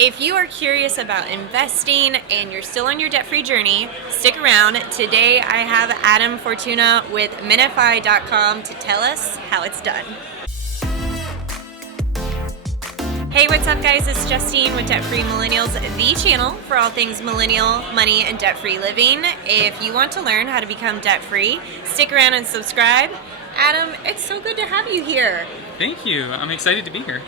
If you are curious about investing and you're still on your debt-free journey, stick around. Today I have Adam Fortuna with Minafi.com to tell us how it's done. Hey, what's up guys? It's Justine with Debt Free Millennials, the channel for all things millennial, money, and debt-free living. If you want to learn how to become debt-free, stick around and subscribe. Adam, it's so good to have you here. Thank you. I'm excited to be here.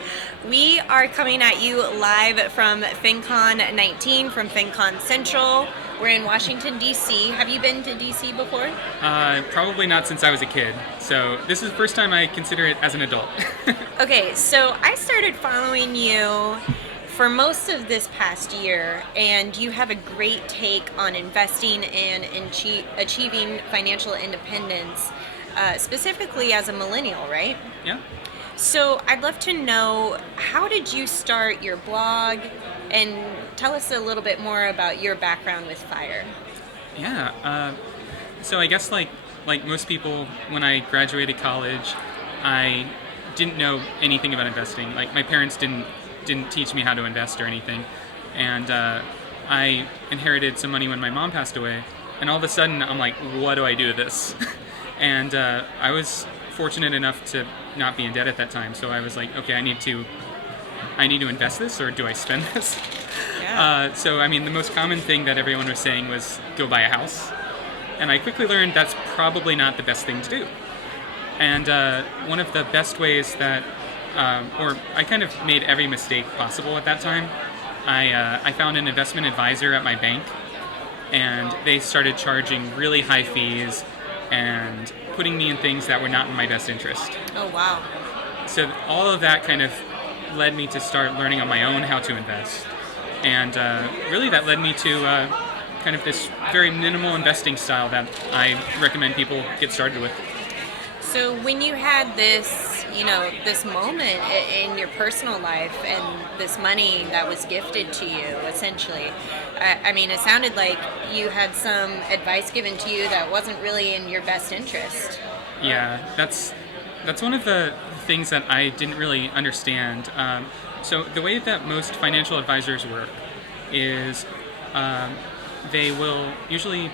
We are coming at you live from FinCon 19 from FinCon Central. We're in Washington, D.C. Have you been to D.C. before? Probably not since I was a kid. So this is the first time I consider it as an adult. Okay, so I started following you for most of this past year, and you have a great take on investing and achieving financial independence, specifically as a millennial, right? Yeah. So I'd love to know, how did you start your blog, and tell us a little bit more about your background with FIRE. Yeah. So I guess like most people, when I graduated college, I didn't know anything about investing. Like my parents didn't teach me how to invest or anything, and I inherited some money when my mom passed away, and all of a sudden I'm like, what do I do with this? And I was fortunate enough to not be in debt at that time, so I was like, okay, I need to invest this, or do I spend this? Yeah. So I mean, the most common thing that everyone was saying was go buy a house, and I quickly learned that's probably not the best thing to do. And one of the best ways that, or I kind of made every mistake possible at that time. I found an investment advisor at my bank, and they started charging really high fees and putting me in things that were not in my best interest. Oh, wow. So all of that kind of led me to start learning on my own how to invest. And really that led me to kind of this very minimal investing style that I recommend people get started with. So when you had this, this moment in your personal life and this money that was gifted to you, essentially, I mean, it sounded like you had some advice given to you that wasn't really in your best interest. Yeah, that's one of the things that I didn't really understand. So the way that most financial advisors work is they will usually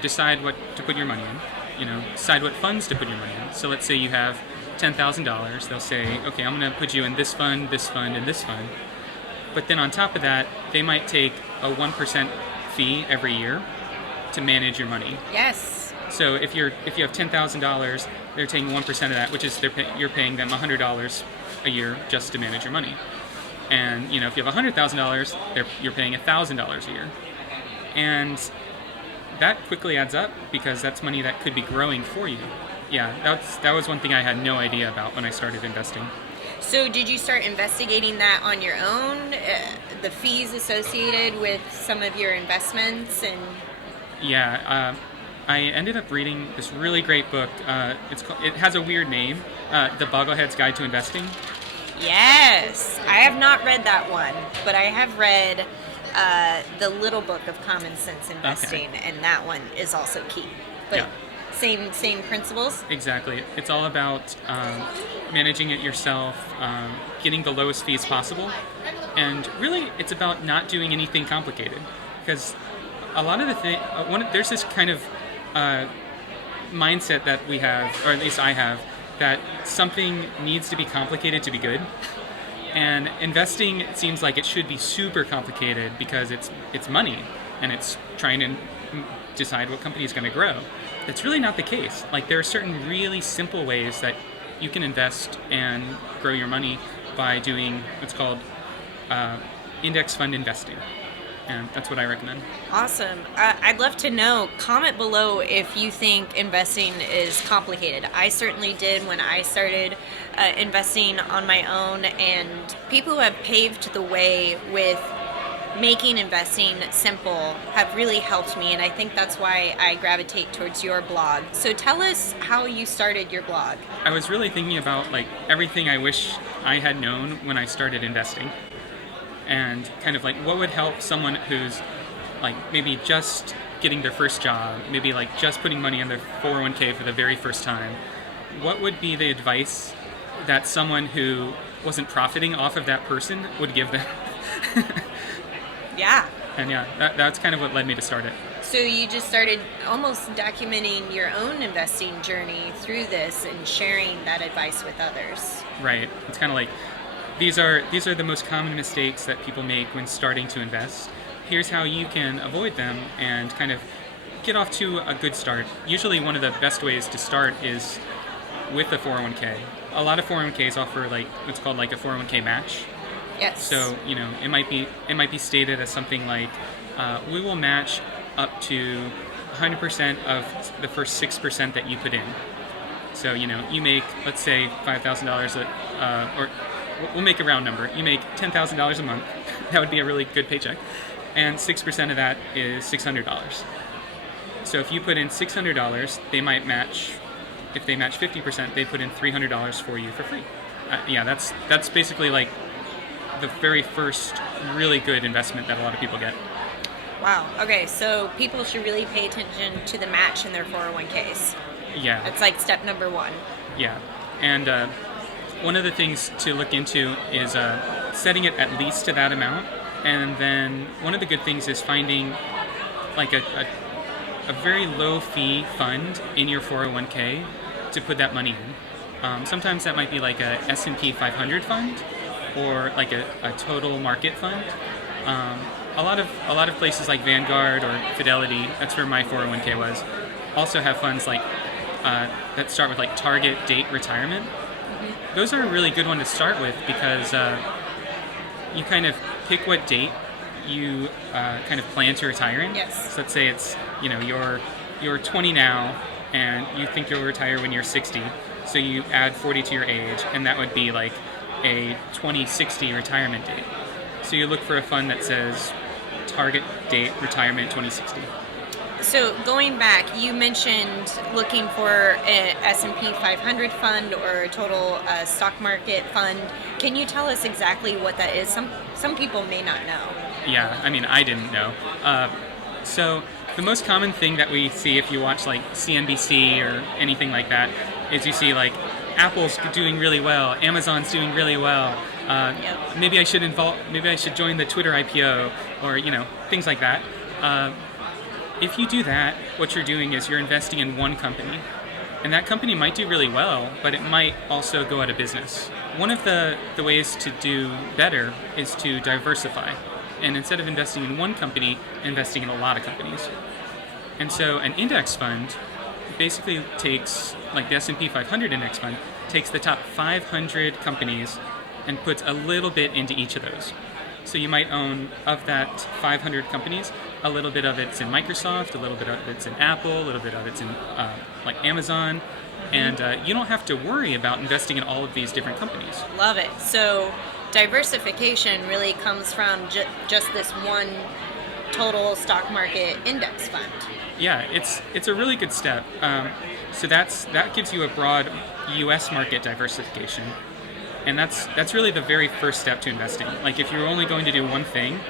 decide what to put your money in, decide what funds to put your money in. So let's say you have $10,000, they'll say, okay, I'm going to put you in this fund, and this fund. But then on top of that, they might take a 1% fee every year to manage your money. Yes. So if you have $10,000, they're taking 1% of that, which is you're paying them $100 a year just to manage your money. And if you have $100,000, you're paying $1,000 a year. And that quickly adds up, because that's money that could be growing for you. Yeah, that was one thing I had no idea about when I started investing. So did you start investigating that on your own, the fees associated with some of your investments? And yeah, I ended up reading this really great book. It has a weird name, The Boglehead's Guide to Investing. Yes, I have not read that one, but I have read the Little Book of Common Sense Investing, okay. And that one is also key. But yeah. Same principles? Exactly. It's all about managing it yourself, getting the lowest fees possible, and really it's about not doing anything complicated. Because a lot of the there's this kind of mindset that we have, or at least I have, that something needs to be complicated to be good. And investing seems like it should be super complicated because it's money, and it's trying to decide what company is going to grow. That's really not the case. Like, there are certain really simple ways that you can invest and grow your money by doing what's called index fund investing. And that's what I recommend. Awesome. I'd love to know, comment below if you think investing is complicated. I certainly did when I started investing on my own, and people who have paved the way with making investing simple have really helped me, and I think that's why I gravitate towards your blog. So tell us how you started your blog. I was really thinking about like everything I wish I had known when I started investing, and kind of like what would help someone who's like maybe just getting their first job, maybe like just putting money in their 401k for the very first time. What would be the advice that someone who wasn't profiting off of that person would give them? Yeah. And yeah, that's kind of what led me to start it. So you just started almost documenting your own investing journey through this and sharing that advice with others. Right. It's kind of like these are the most common mistakes that people make when starting to invest. Here's how you can avoid them and kind of get off to a good start. Usually one of the best ways to start is with a 401k. A lot of 401ks offer like what's called like a 401k match. Yes. So, it might be stated as something like we will match up to 100% of the first 6% that you put in. So, you make, let's say, $5,000, or we'll make a round number. You make $10,000 a month. That would be a really good paycheck. And 6% of that is $600. So if you put in $600, they might match, if they match 50%, they put in $300 for you for free. That's basically like the very first really good investment that a lot of people get. Wow. Okay, so people should really pay attention to the match in their 401ks. Yeah. That's like step number one. Yeah. And one of the things to look into is setting it at least to that amount. And then one of the good things is finding like a very low fee fund in your 401k to put that money in. Sometimes that might be like a S&P 500 fund or like a total market fund. A lot of places like Vanguard or Fidelity, that's where my 401k was, also have funds like that start with like target date retirement. Mm-hmm. Those are a really good one to start with because you kind of pick what date you kind of plan to retire in. Yes. So let's say it's you're 20 now and you think you'll retire when you're 60. So you add 40 to your age, and that would be like a 2060 retirement date. So you look for a fund that says target date retirement 2060. So going back, you mentioned looking for an S&P 500 fund or a total stock market fund. Can you tell us exactly what that is? Some people may not know. Yeah, I mean, I didn't know. So the most common thing that we see if you watch like CNBC or anything like that is you see like Apple's doing really well, Amazon's doing really well. Yep. Maybe I should join the Twitter IPO, or things like that. If you do that, what you're doing is you're investing in one company, and that company might do really well, but it might also go out of business. One of the ways to do better is to diversify, and instead of investing in one company, investing in a lot of companies. And so an index fund basically takes, like the S&P 500 index fund, takes the top 500 companies and puts a little bit into each of those. So you might own, of that 500 companies, a little bit of it's in Microsoft, a little bit of it's in Apple, a little bit of it's in like Amazon, and you don't have to worry about investing in all of these different companies. Love it. So diversification really comes from just this one total stock market index fund. Yeah, it's a really good step. So that gives you a broad U.S. market diversification, and that's really the very first step to investing. Like if you're only going to do one thing,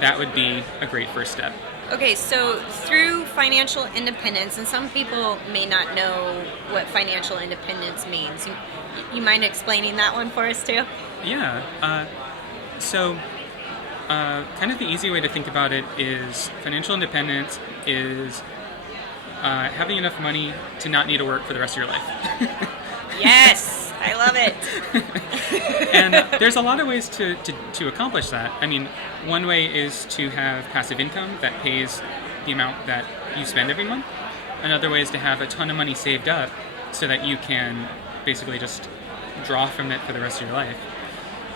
that would be a great first step. Okay, so through financial independence, and some people may not know what financial independence means. You mind explaining that one for us too? Yeah. So kind of the easy way to think about it is financial independence is having enough money to not need to work for the rest of your life. Yes, I love it. And there's a lot of ways to accomplish that. I mean, one way is to have passive income that pays the amount that you spend every month. Another way is to have a ton of money saved up so that you can basically just draw from it for the rest of your life.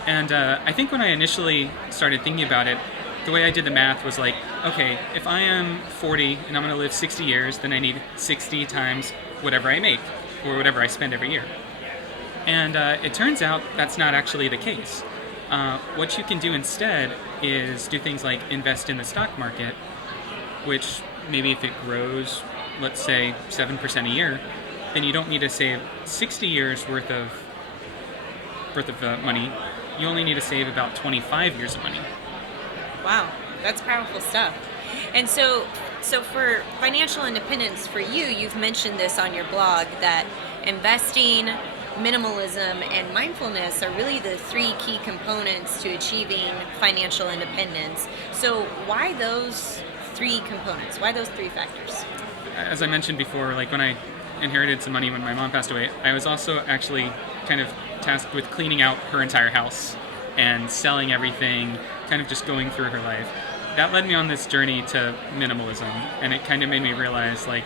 And I think when I initially started thinking about it, the way I did the math was like, okay, if I am 40 and I'm going to live 60 years, then I need 60 times whatever I make or whatever I spend every year. And it turns out that's not actually the case. What you can do instead is do things like invest in the stock market, which maybe if it grows, let's say 7% a year, then you don't need to save 60 years worth of money. You only need to save about 25 years of money. Wow, that's powerful stuff. And so for financial independence for you, you've mentioned this on your blog that investing minimalism and mindfulness are really the three key components to achieving financial independence. So why those three components? Why those three factors? As I mentioned before, like when I inherited some money when my mom passed away, I was also actually kind of tasked with cleaning out her entire house and selling everything, kind of just going through her life. That led me on this journey to minimalism, and it kind of made me realize, like,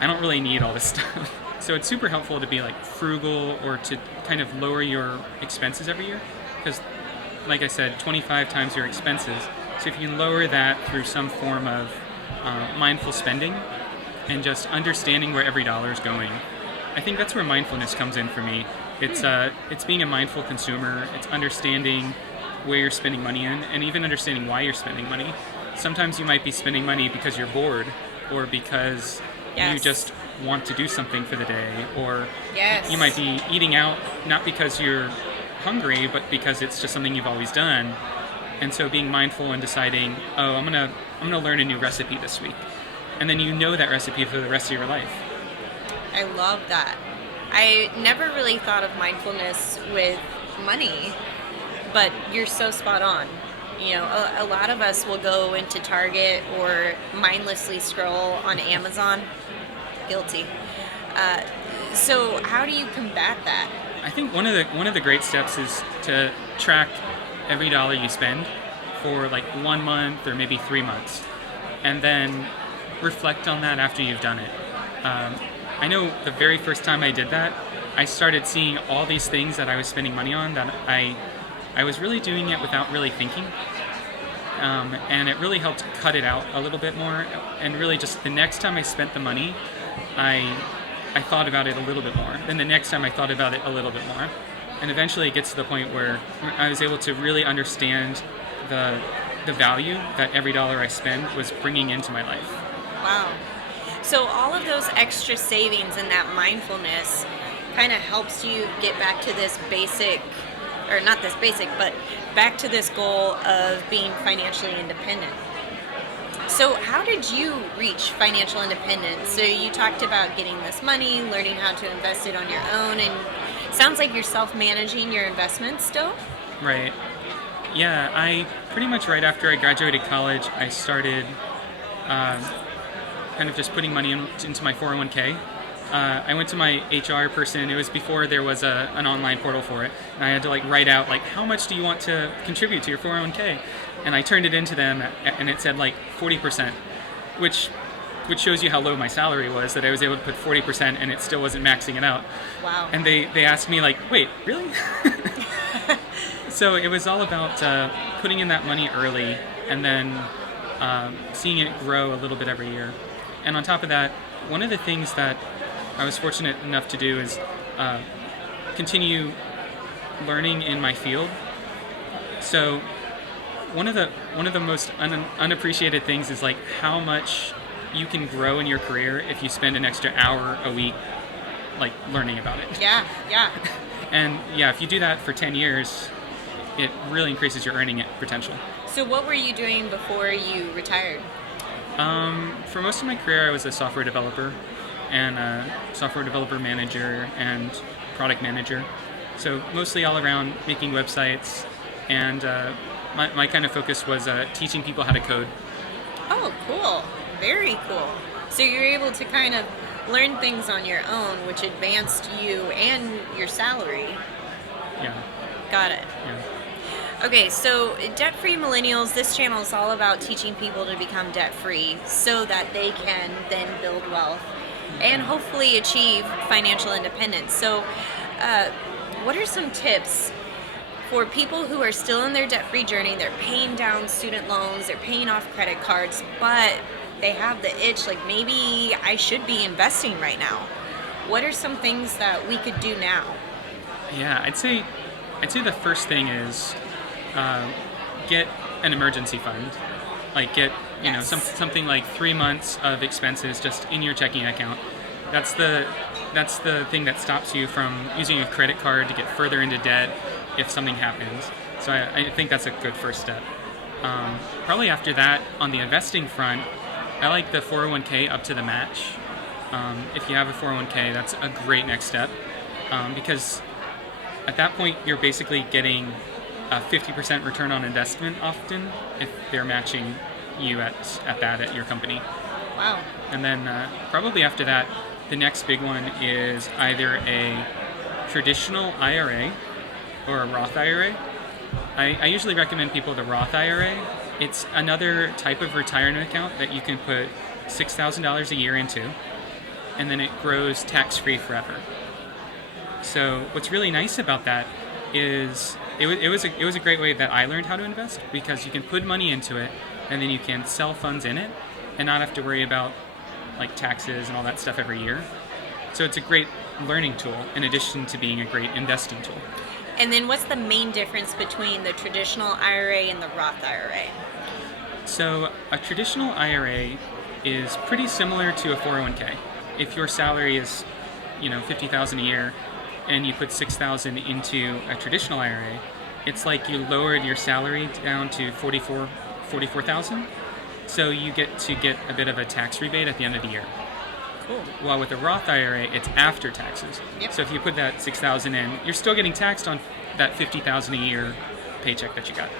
I don't really need all this stuff. So it's super helpful to be like frugal or to kind of lower your expenses every year, because like I said, 25 times your expenses. So if you can lower that through some form of mindful spending and just understanding where every dollar is going, I think that's where mindfulness comes in for me. It's being a mindful consumer. It's understanding where you're spending money in, and even understanding why you're spending money. Sometimes you might be spending money because you're bored, or because you just want to do something for the day, or you might be eating out not because you're hungry, but because it's just something you've always done. And so being mindful and deciding, oh, I'm gonna learn a new recipe this week, and then you know that recipe for the rest of your life. I love that. I never really thought of mindfulness with money, but you're so spot on. You know, a lot of us will go into Target or mindlessly scroll on Amazon. Guilty. So how do you combat that? I think one of the great steps is to track every dollar you spend for like 1 month or maybe 3 months, and then reflect on that after you've done it. I know the very first time I did that, I started seeing all these things that I was spending money on that I was really doing it without really thinking. And it really helped cut it out a little bit more. And really just the next time I spent the money, I thought about it a little bit more. Then the next time I thought about it a little bit more. And eventually it gets to the point where I was able to really understand the value that every dollar I spend was bringing into my life. Wow. So all of those extra savings and that mindfulness kind of helps you get back to this basic, or not this basic, but back to this goal of being financially independent. So how did you reach financial independence? So you talked about getting this money, learning how to invest it on your own, and it sounds like you're self-managing your investments still? Right. Yeah, I pretty much right after I graduated college, I started kind of just putting money into my 401k. I went to my HR person. It was before there was an online portal for it, and I had to like write out like, how much do you want to contribute to your 401k? And I turned it into them, and it said like 40%, which shows you how low my salary was, that I was able to put 40% and it still wasn't maxing it out. Wow. And they asked me like, wait, really? So it was all about putting in that money early, and then seeing it grow a little bit every year. And on top of that, one of the things that I was fortunate enough to do is continue learning in my field. So one of the most unappreciated things is like how much you can grow in your career if you spend an extra hour a week like learning about it. Yeah. And yeah, if you do that for 10 years, it really increases your earning potential. So what were you doing before you retired? For most of my career, I was a software developer and a software developer manager and product manager. So mostly all around making websites, and my kind of focus was teaching people how to code. Oh, cool. Very cool. So you're able to kind of learn things on your own, which advanced you and your salary. Yeah. Got it. Yeah. Okay, so Debt-Free Millennials, this channel is all about teaching people to become debt-free so that they can then build wealth and hopefully achieve financial independence. So what are some tips for people who are still in their debt-free journey? They're paying down student loans, they're paying off credit cards, but they have the itch, like maybe I should be investing right now. What are some things that we could do now? Yeah, I'd say the first thing is get an emergency fund. Like get something like 3 months of expenses just in your checking account. That's the thing that stops you from using a credit card to get further into debt if something happens. So I think that's a good first step. Probably after that, on the investing front, I like the 401k up to the match. If you have a 401k, that's a great next step. because at that point you're basically getting a 50% return on investment often if they're matching you at that at your company. Wow. And then probably after that, the next big one is either a traditional IRA or a Roth IRA. I usually recommend people the Roth IRA. It's another type of retirement account that you can put $6,000 a year into, and then it grows tax-free forever. So what's really nice about that is it was a great way that I learned how to invest, because you can put money into it and then you can sell funds in it and not have to worry about like taxes and all that stuff every year. So it's a great learning tool in addition to being a great investing tool. And then what's the main difference between the traditional IRA and the Roth IRA? So a traditional IRA is pretty similar to a 401k. If your salary is, $50,000 a year and you put $6,000 into a traditional IRA, it's like you lowered your salary down to $44,000. So you get a bit of a tax rebate at the end of the year. Cool. While with a Roth IRA, it's after taxes. Yep. So if you put that $6,000 in, you're still getting taxed on that $50,000 a year paycheck that you got.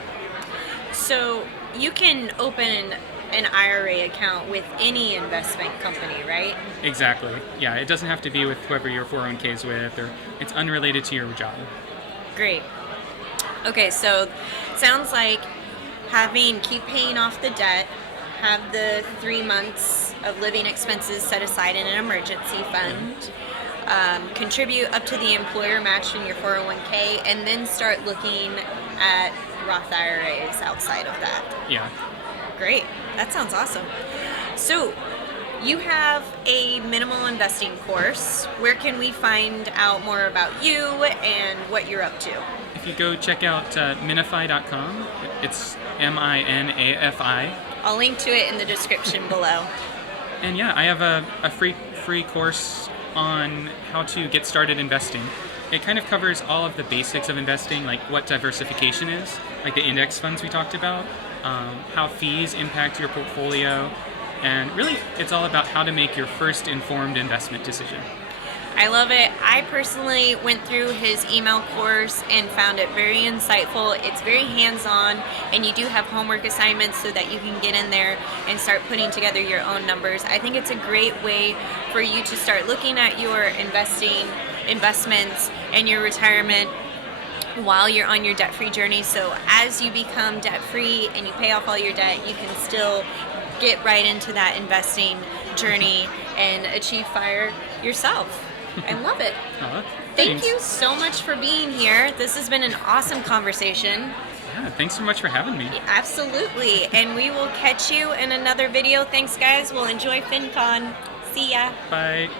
So you can open an IRA account with any investment company, right? Exactly. Yeah, it doesn't have to be with whoever your 401k is with, or it's unrelated to your job. Great. Okay, so sounds like keep paying off the debt, have the 3 months of living expenses set aside in an emergency fund, contribute up to the employer match in your 401k, and then start looking at Roth IRAs outside of that. Yeah. Great. That sounds awesome. So you have a minimal investing course. Where can we find out more about you and what you're up to? If you go check out Minafi.com, it's Minafi. I'll link to it in the description below. And yeah, I have a free course on how to get started investing. It kind of covers all of the basics of investing, like what diversification is, like the index funds we talked about, how fees impact your portfolio, and really it's all about how to make your first informed investment decision. I love it. I personally went through his email course and found it very insightful. It's very hands-on, and you do have homework assignments so that you can get in there and start putting together your own numbers. I think it's a great way for you to start looking at your investments and your retirement while you're on your debt-free journey. So as you become debt-free and you pay off all your debt, you can still get right into that investing journey and achieve FIRE yourself. I love it. Thank you so much for being here. This has been an awesome conversation. Yeah, thanks so much for having me. Absolutely. And we will catch you in another video. Thanks, guys. We'll enjoy FinCon. See ya. Bye.